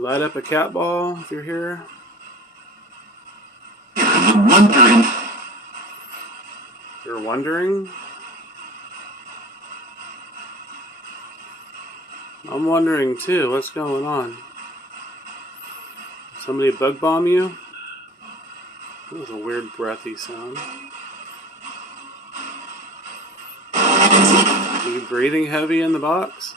You light up a cat ball if you're here. You're wondering? I'm wondering too. What's going on? Somebody bug bomb you? That was a weird breathy sound. Are you breathing heavy in the box?